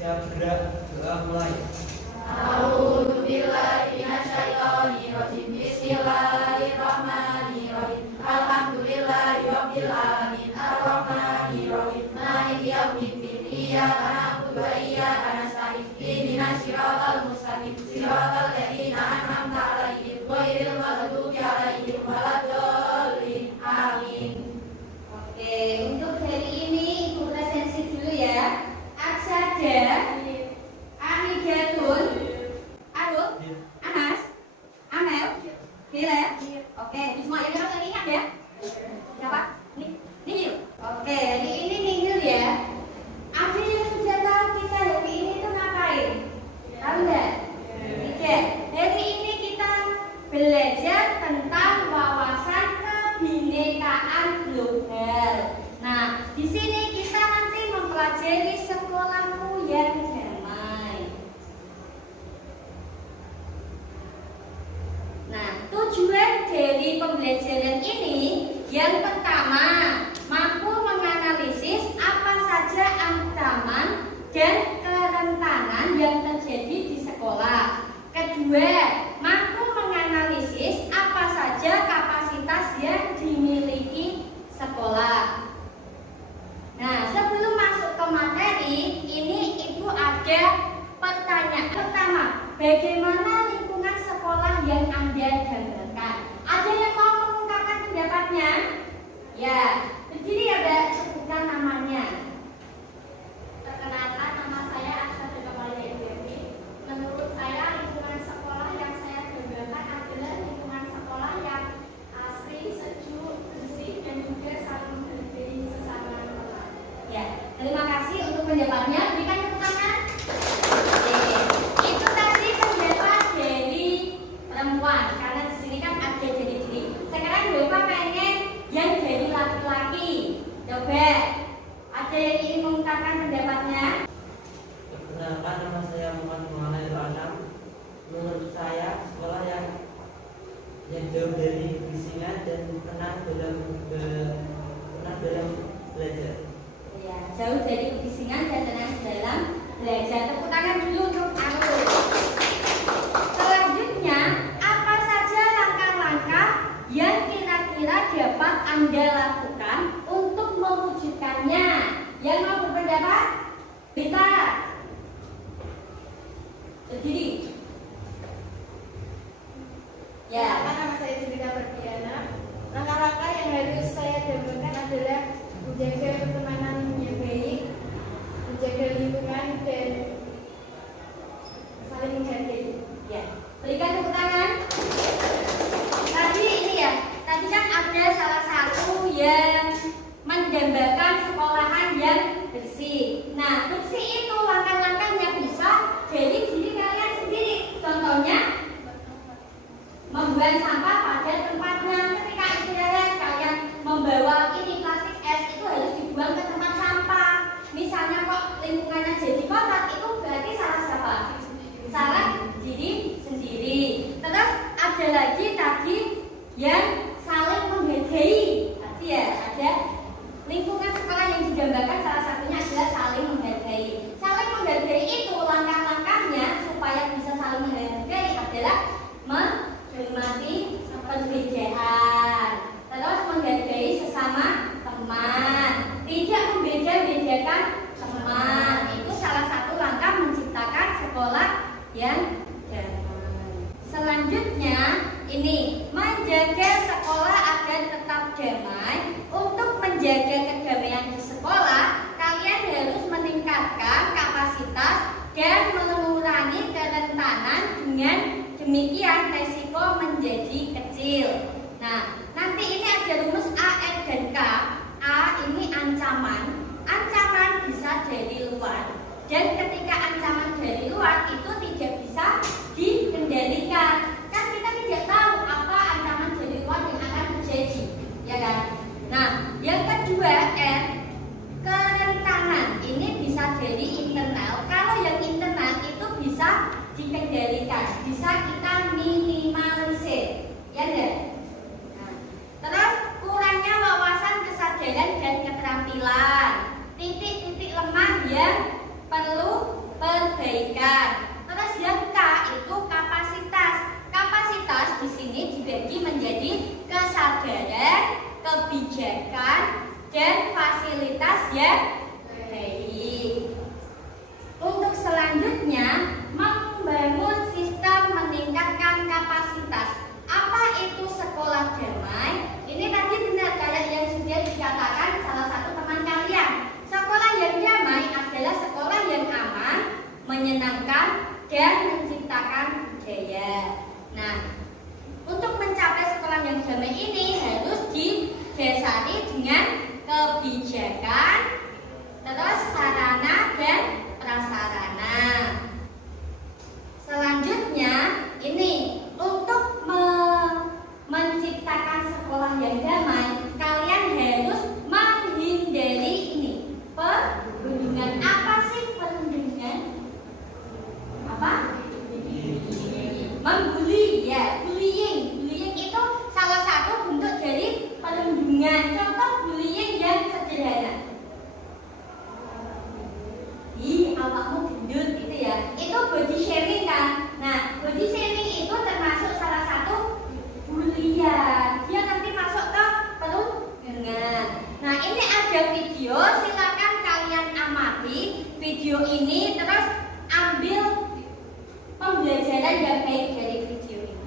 Siap gerak, doa mulai. A'udzubillahi minasyaitonirrajim. Bismillahirrahmanirrahim. Alhamdulillahi rabbil alamin. Arrahmanirrahim. Maliki yaumiddin. Iyyaka na'budu wa iyyaka nasta'in. Ihdinas siratal mustaqim. Siratal ladzina an'amta 'alaihim ghairil maghdubi 'alaihim waladdallin. Amin. Oke, untuk hari ini Ibu presensi dulu ya. Aksada, Amidatun, Arul, Anas, Amel, Bila. Oke, semua yang harus ingat ya. Siapa? Nihil. Oke, hari ini Nihil ya. Ada yang sudah tahu kita hari ini itu ngapain? Tahu nggak? Tidak. Hari ini kita belajar tentang wawasan kebinekaan global. Nah, di sini kita nanti mempelajari sekolahmu yang damai. Nah, tujuan dari pembelajaran ini yang pertama, mampu menganalisis apa saja ancaman dan kerentanan yang terjadi di sekolah. Kedua, mampu menganalisis apa saja kapasitas yang dimiliki sekolah. Nah, sebelum masuk ke materi, ini Ibu ada pertanyaan pertama. Bagaimana lingkungan sekolah yang Anda gambarkan? Ada yang mau mengungkapkan pendapatnya? Ya, jadi ada sebutkan namanya. Perkenalkan, nama saya Aksada Kamalia Dewi. Menurut saya, lingkungan sekolah yang saya gambarkan adalah lingkungan sekolah yang asri, sejuk, bersih, dan juga saling menghargai sesama teman. Ya, terima kasih untuk pendapatnya. Berikan tepuk tangan. Oke, itu tadi pendapat dari perempuan. Karena di sini kan ada jadi diri. Sekarang Bapak pengen yang dari laki-laki. Coba, ada yang ingin mengungkapkan pendapatnya? Perkenalkan, nama saya Muhammad Muhammad Adam. Menurut saya sekolah yang jauh dari kebisingan dan tenang dalam belajar. Ya, jauh dari kebisingan dan tenang dalam belajar. Tepuk tangan dulu untuk Arul. Selanjutnya, apa saja langkah-langkah yang kira-kira dapat Anda lakukan untuk mewujudkannya? Yang mau berpendapat? Rita. Berdiri. Ya. Nama saya Judika Berdiana. Langkah-langkah yang harus saya gambarkan adalah menjaga pertemanan yang baik, menjaga lingkungan, dan saling menghargai. Ya. Berikan tepuk tangan. Tadi ini ya, tadi kan ada salah satu yang menggambarkan sekolahan yang bersih. Nah, bersih itu langkah-langkahnya bisa dari diri kalian sendiri. Contohnya, membuang sampah pada tempatnya. Ketika istirahat kalian membawa ini plastik es itu harus dibuang ke tempat sampah. Misalnya kok lingkungannya jadi kotor, itu berarti salah siapa? Salah diri sendiri. Terus ada lagi tadi yang saling menghargai. Tadi ya ada lingkungan sekolah yang digambarkan salah satunya adalah saling menghargai. Saling menghargai itu langkah-langkahnya supaya bisa saling menghargai adalah menghormati perbedaan, terus menghargai sesama teman, tidak membeda-bedakan teman. Itu salah satu langkah menciptakan sekolah yang damai. Selanjutnya ini menjaga sekolah agar tetap damai. Untuk menjaga kedamaian di sekolah, kalian harus meningkatkan kapasitas dan mengurangi kerentanan. Dengan demikian resiko menjadi kecil. Nah, nanti ini ada rumus A, F, dan K. A ini ancaman. Ancaman bisa dari luar. Dan ketika ancaman dari luar itu tidak bisa dikendalikan. Kan kita tidak tahu apa ancaman dari luar yang akan terjadi, ya kan? Nah, yang kedua N, kerentanan. Ini bisa dari internal. Kalau yang internal itu bisa dikendalikan, bisa kita minimalisir, ya enggak? Nah, terus kurangnya wawasan, kesadaran dan keterampilan. Titik-titik lemah yang perlu itu sekolah damai, ini tadi benar kayak yang sudah dikatakan salah satu teman kalian. Sekolah yang damai adalah sekolah yang aman, menyenangkan, dan menciptakan budaya. Nah, untuk mencapai sekolah yang damai ini harus didasari dengan kebijakan, terus sarana dan prasarana. Selanjutnya ini untuk menciptakan sekolah yang damai, kalian harus menghindari ini perundungan. Apa sih perundungan? Apa? Membuli, ya, bullying. Bullying itu salah satu bentuk dari perundungan. Contoh bullying yang sederhana. Awakmu gendut gitu ya. Itu body shaming kan. Nah, body shaming itu termasuk salah satu bulian. Dia nanti masuk ke perundungan. Nah, ini ada video, silakan kalian amati video ini, terus ambil pembelajaran yang baik dari video ini.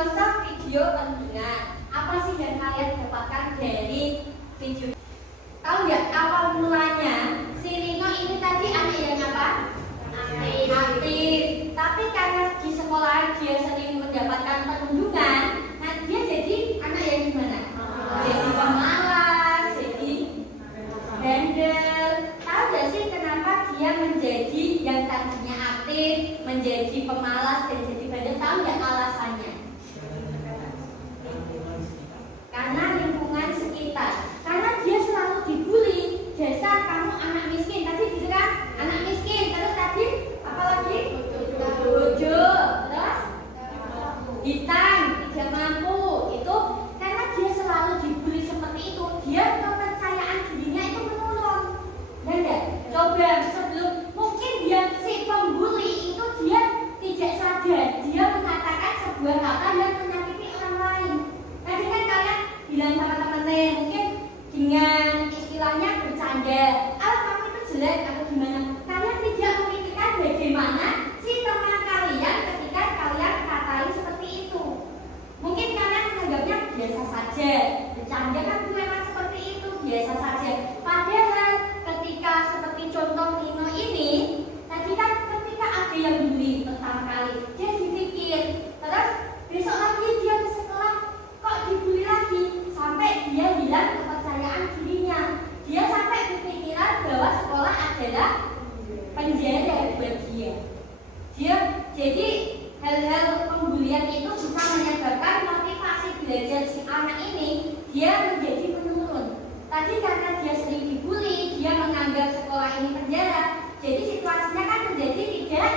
contoh video tandingan. Apa sih yang kalian dapatkan dari video? Tahu nggak awal mulanya si Rino ini tadi anak yang apa? Aktif. Tapi karena di sekolah dia sering mendapatkan perundungan, nah dia jadi anak yang gimana? Jadi pemalas, jadi bandel. Tahu nggak sih kenapa dia menjadi yang tadinya aktif, menjadi pemalas dan jadi bandel? Tahu nggak alasannya? Karena lingkungan sekitar. Karena dia selalu dibully. Dasar kamu anak miskin. Tadi gitu kan? Anak miskin. Terus tadi apa lagi? Bodoh. Terus hitam, tidak mampu. Itu karena dia selalu dibully seperti itu. Dia kepercayaan dirinya itu menurun. Dan enggak? Coba sebelum mungkin dia si pembuli itu dia tidak sadar. Dia mengatakan sebuah kata yang menyakiti orang lain. Tadi kan kalian bilang sama teman-teman mungkin dengan istilahnya bercanda, kamu itu jelek atau gimana? Kalian tidak memikirkan bagaimana si teman kalian ketika kalian katain seperti itu. Mungkin kalian menganggapnya biasa saja, bercanda kan memang seperti itu, biasa saja. Padahal ketika seperti contoh Nino ini, tadi kan ketika ada yang bully pertama kali, dia dipikir, terus besok lagi dia ke sekolah kok dibully lagi, sampai dia hilang kepercayaan dirinya. Dia sampai berpikiran bahwa sekolah adalah penjara buat dia. Jadi hal-hal pembulian itu bisa menyebabkan motivasi belajar si anak ini dia menjadi menurun. Tadi karena dia sering dibully, dia menganggap sekolah ini penjara. Jadi situasinya kan menjadi tidak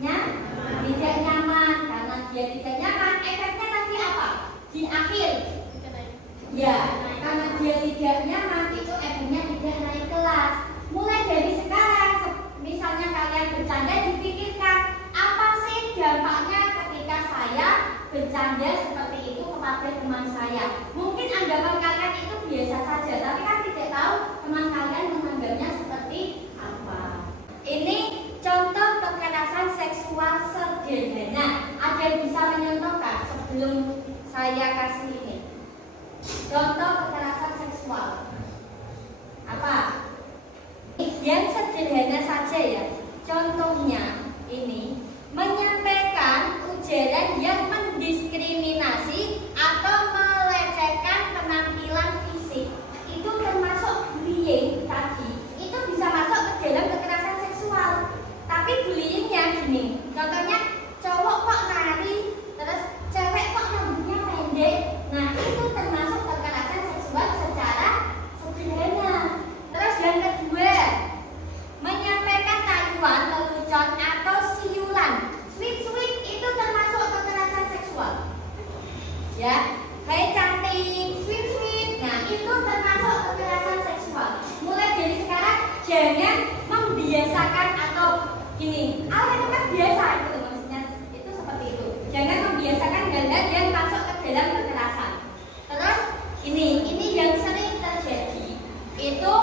nyaman. Karena dia tidak nyaman, efeknya nanti apa? Di akhir, ya, karena dia tidak nyaman, itu efeknya tidak naik kelas. Mulai dari sekarang, misalnya kalian bercanda, dipikirkan apa sih dampaknya ketika saya bercanda seperti itu kepada teman saya. Mungkin anggapan kalian itu biasa saja, tapi kan tidak tahu teman kalian menganggapnya seperti apa. Ini contoh kekerasan seksual sederhana. Ada yang bisa menyontohkan sebelum saya kasih ini? Contoh kekerasan seksual apa? Yang sederhana saja ya. Contohnya ini menyampaikan ujaran yang mendiskriminasi atau melecehkan penampilan fisik. Itu termasuk bullying tadi. Itu bisa masuk ke dalam kekerasan seksual. Tapi bullyingnya gini. Contohnya cowok kok nari, terus cewek kok rambutnya pendek. Nah, itu termasuk kekerasan seksual secara sederhana. Terus yang kedua, menyampaikan tayuan, lelucon atau siulan. Sweet itu termasuk kekerasan seksual. Ya, kayak cantik, sweet. Nah, itu termasuk kekerasan seksual. Mulai dari sekarang jangan membiasakan atau gini, itu kan biasa gitu maksudnya. Itu seperti itu. Jangan membiasakan hal-hal yang masuk ke dalam kekerasan. Terus ini yang sering terjadi itu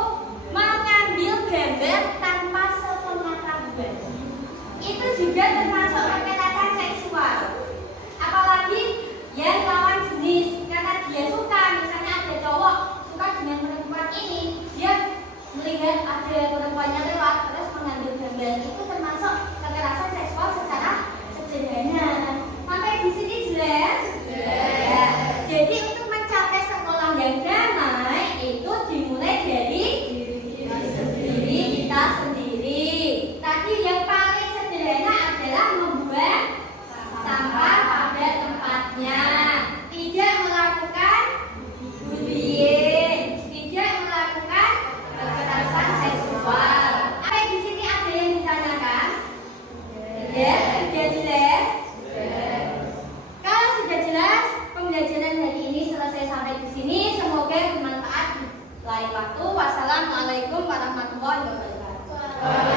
mengambil gambar tanpa sepengetahuan. Itu juga termasuk kekerasan seksual. Apalagi yang lawan jenis, karena dia suka, misalnya ada cowok suka dengan perempuan ini, dia melihat ada perempuannya lewat terus mengambil gambar. Itu termasuk kekerasan seksual secara sederhana. Sampai di sini jelas? Ya. Jadi untuk mencapai sekolah yang damai itu dimulai dari diri kita sendiri. Tadi yang paling sederhana adalah membuang sampah pada tempatnya, tidak melakukan bullying, tidak melakukan kekerasan seksual. Apa di sini ada yang ditanyakan? Ya, sudah jelas? Kalau sudah jelas, pembelajaran hari ini selesai sampai di sini. Semoga bermanfaat di lain waktu. Wassalamualaikum warahmatullahi wabarakatuh.